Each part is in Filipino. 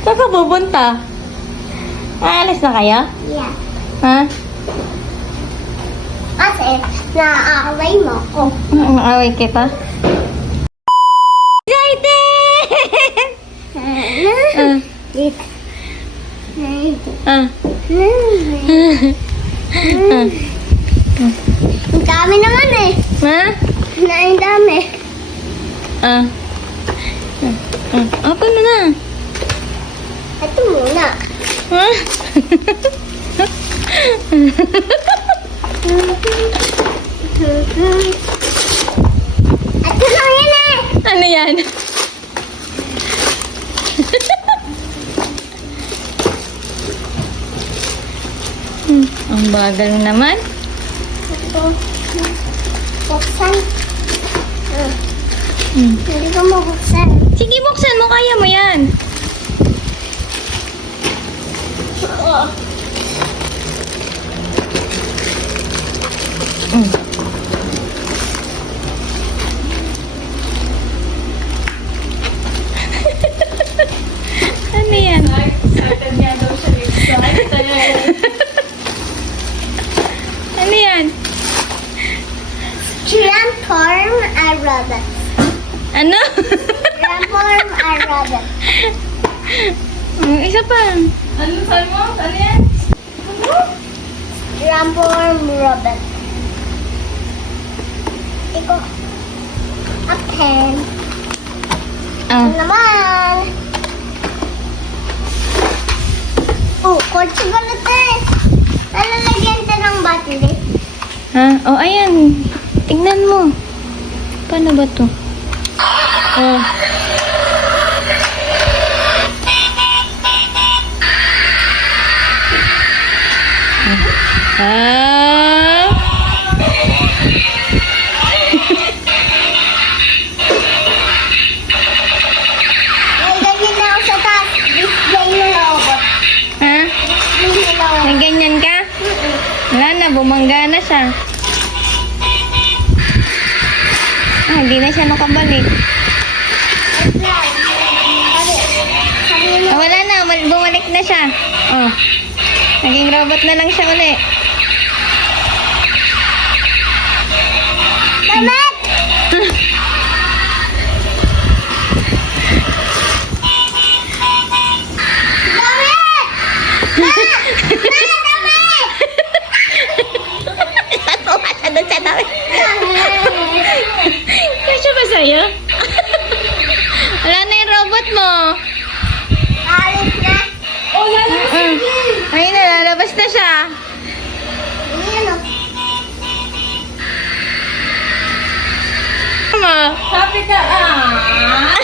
Saan ka pupunta? Aalis na kayo? Yeah. Ha? Kasi, naaaway mo ko. Maaway kita? Excited! Ah, Dito. ah. Ang dami naman eh. Ha? Ang dami. Ah. Ah. Open mo na. Ito muna. Ha? Ito lang yan eh. ano yan? Hmm, Ang bagal naman. Ito. Buksan. Hmm. Hindi ko mabuksan. Sige, buksan mo. Kaya mo yan. Oo. Hmm. ano yan? ano yan? Transform a robot. Ano? Transform a robot. Hmm, Isa pa. Ano sabi mo? Ano yan? Transform robot. Iko. A pen. Ah. Ano naman? Oh, kotse galit eh. Nalalagyan ka ng battery. Ha? Oh, ayan. Tingnan mo. Paano ba to? Oh. Ah. May ganyan na ako sa taas. Display ng robot. Ha? Display ng robot. May ganyan ka? Wala na, bumangga na siya. Ah, hindi na siya nakabalik. Ah, wala na, mal- bumalik na siya. Oh. Naging robot na lang siya uli. Damat! Na, lalabas na siya. Mama. Happy ka. Ah.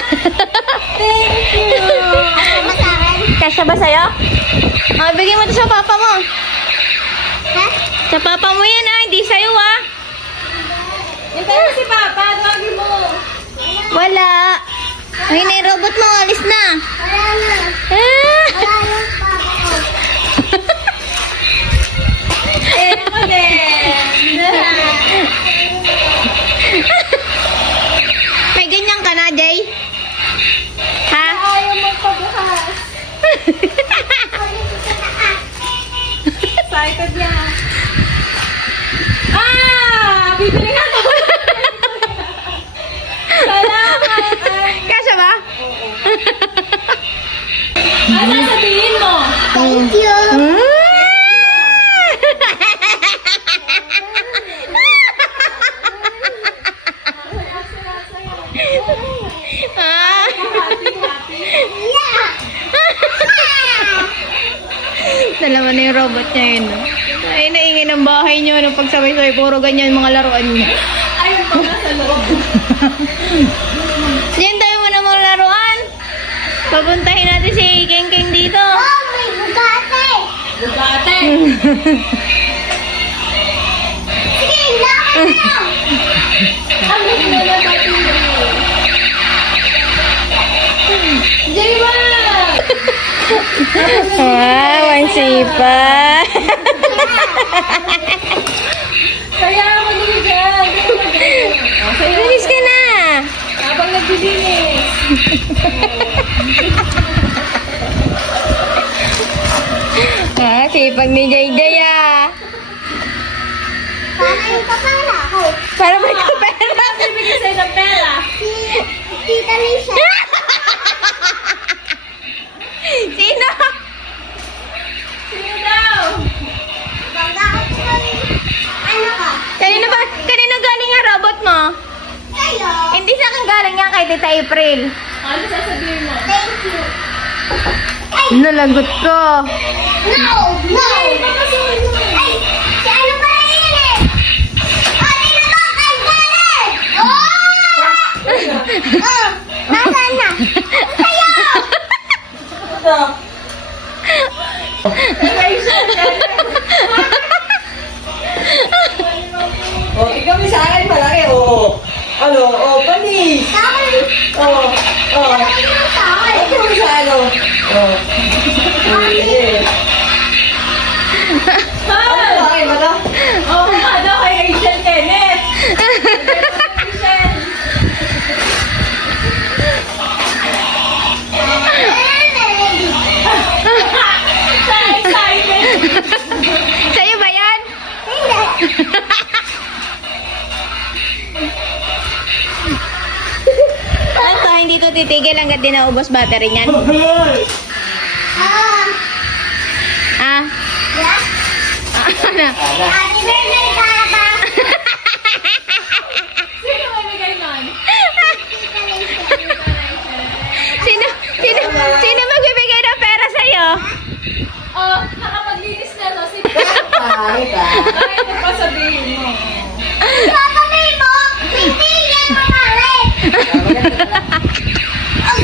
Thank you. Kasya ba sa'yo? Ah, bigyan mo to sa papa mo. Ha? Sa papa mo yan ah, hindi sa'yo ah. Yung si papa, tawagin mo. Wala. Ayun na yung robot mo, alis na. Wala na. Ah. Wala na Ano sasabihin mo? Thank you. Ah. Dalawa na yung robot niya yun. No? Ay, naingin ang bahay niyo nung pagsabay-sabay. Puro ganyan mga laruan niya. Ayun pa sa loob tayo muna mga laruan. Papuntahin natin si Keng Keng dito. Oh, may bugate. Bugate. Sige, lakad na. Ganda na pati Wow, ang sipa. Kaya ako din dyan. Bilis ka na. Habang naglilinis. Sipag ni JJ ah. Paano yung kapala ko? Para may kapera. Bibigyan sa'yo ng pera. Si Tita Lisa. Sino? Sino daw? Ano ka? Kanino ba? Kanino galing ang robot mo? Sa'yo. Hindi sa akin galing yan kay Tita April. Ano sasabihin mo? Thank you. Nalagot ko. No! No! Ay! Si ano ba yun eh? Oh! Kay Janet! Oh! Oh! Nasaan na? Sa'yo! O, ikaw yung sa akin malaki, o. Ano, o, panis. Saan? Ano hindi to titigil hanggat di naubos battery niyan? Ah, Ah? yeah? Ano? Happy birthday, Papa! Sino may bigay nun? Sino, sino, sino magbibigay ng pera sa'yo? Oh, nakapaglinis na. Si ah. Ay, ano pa sabihin mo? Sasabihin mo, hindi yan mamalit! Ang